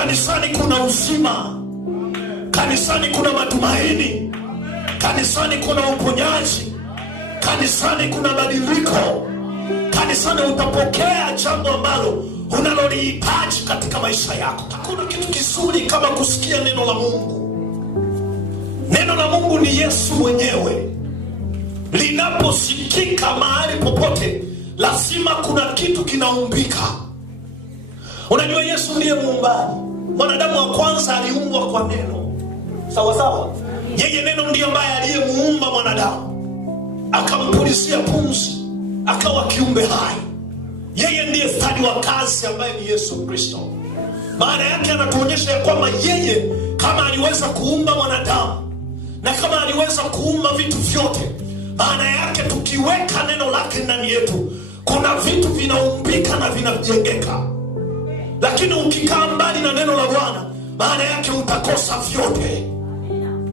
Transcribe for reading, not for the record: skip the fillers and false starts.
Kanisani kuna uzima, kanisani kuna matumaini, kanisani kuna uponyaji, kanisani kuna badiliko. Kanisani utapokea jambo ambalo unalolihitaji katika maisha yako. Hakuna kitu kizuri kama kusikia neno la Mungu. Neno la Mungu ni Yesu mwenyewe. Linaposikika mahali popote, lazima kuna kitu kinaumbika. Unajua Yesu ndiye muumbaji. Mwanadamu wa kwanza aliumbwa kwa neno. Sawa sawa? Yeye neno ndiye ambaye aliyemuumba mwanadamu, akampulizia pumzi, akawa kiumbe hai. Yeye ndiye stadi wa kazi ambaye ni Yesu Kristo. Maana yake anatuonyesha ya kwamba yeye kama aliweza kuumba mwanadamu na kama aliweza kuumba vitu vyote, maana yake tukiweka neno lake ndani yetu, kuna vitu vinaumbika na vinajengeka. Lakini ukikaa mbali na neno la Bwana, maana yake utakosa vyote.